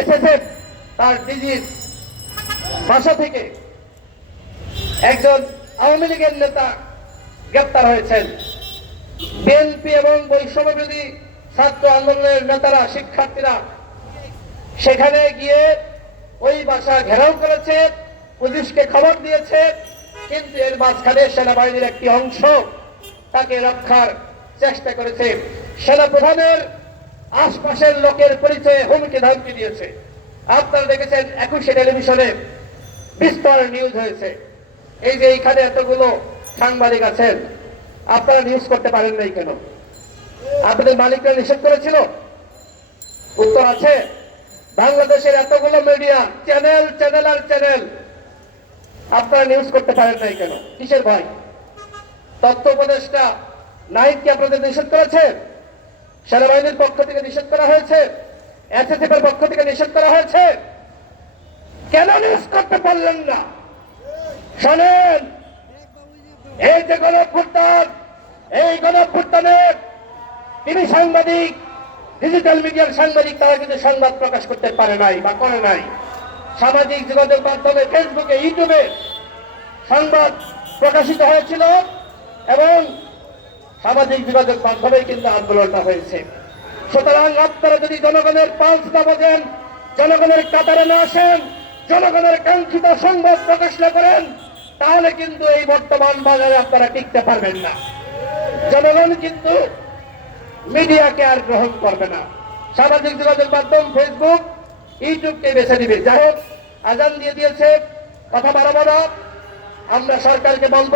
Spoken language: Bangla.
এসএসএফ তার ডিজির বাসা থেকে একজন আওয়ামী লীগের নেতা গ্রেপ্তার হয়েছেন। বিএনপি এবং বৈষম্যবিরোধী ছাত্র আন্দোলনের নেতারা, শিক্ষার্থীরা সেখানে গিয়ে ওই বাসা ঘেরাও করেছে, পুলিশকে খবর দিয়েছে, কিন্তু এর মাঝখানে সেনাবাহিনীর একটি অংশ তাকে রক্ষার চেষ্টা করেছে। সেনাপ্রধানের আশপাশের লোকের পরিচয়ে হুমকি ধামকি দিয়েছে। আপনারা দেখেছেন একুশে টেলিভিশনে বিস্তর নিউজ হয়েছে। এই যে এইখানে এতগুলো সাংবাদিক আছেন, আপনারা নিউজ করতে পারেন নাই কেন? আপনাদের মালিকরা নিষেধ করেছিল? উত্তর আছে, বাংলাদেশের এতগুলো মিডিয়া চ্যানেল চ্যানেল আর চ্যানেল আপনারা নিউজ করতে পারেন নাই কেন? কিসের ভয়? তথ্য উপদেষ্টা নাইট কি আপনাদের নিষেধ করেছে? সেনাবাহিনীর পক্ষ থেকে নিষেধ করা হয়েছে এসএসএফ এর পক্ষ থেকে নিষেধ করা হয়েছে। কেন নিউজ করতে পারলেন না? শোনেন, এই যে গণভ্যুত্থান এই গণভ্যুত্থানের তিনি সাংবাদিক ডিজিটাল মিডিয়ার সাংবাদিক, তারা কিন্তু সংবাদ প্রকাশ করতে পারে নাই বা করে নাই। সামাজিক যোগাযোগ মাধ্যমে ফেসবুকে ইউটিউবে সংবাদ প্রকাশিত হয়েছিল এবং সামাজিক যোগাযোগ মাধ্যমে কিন্তু আন্দোলনটা হয়েছে। সুতরাং আপনারা যদি জনগণের পালস না বোঝেন, জনগণের কাতারে না আসেন, জনগণের কাঙ্ক্ষিত সংবাদ প্রকাশ না করেন, তাহলে কিন্তু এই বর্তমান বাজারে আপনারা টিকতে পারবেন না। জনগণ কিন্তু মিডিয়াকে আর গ্রহণ করবে না। সামাজিক যোগাযোগ মাধ্যম ফেসবুক, ইউটিউবকে বেছে নিবে। যাই হোক, আজান দিয়ে দিয়েছে। কথা বাড়াবো না। আমরা সরকারকে বলব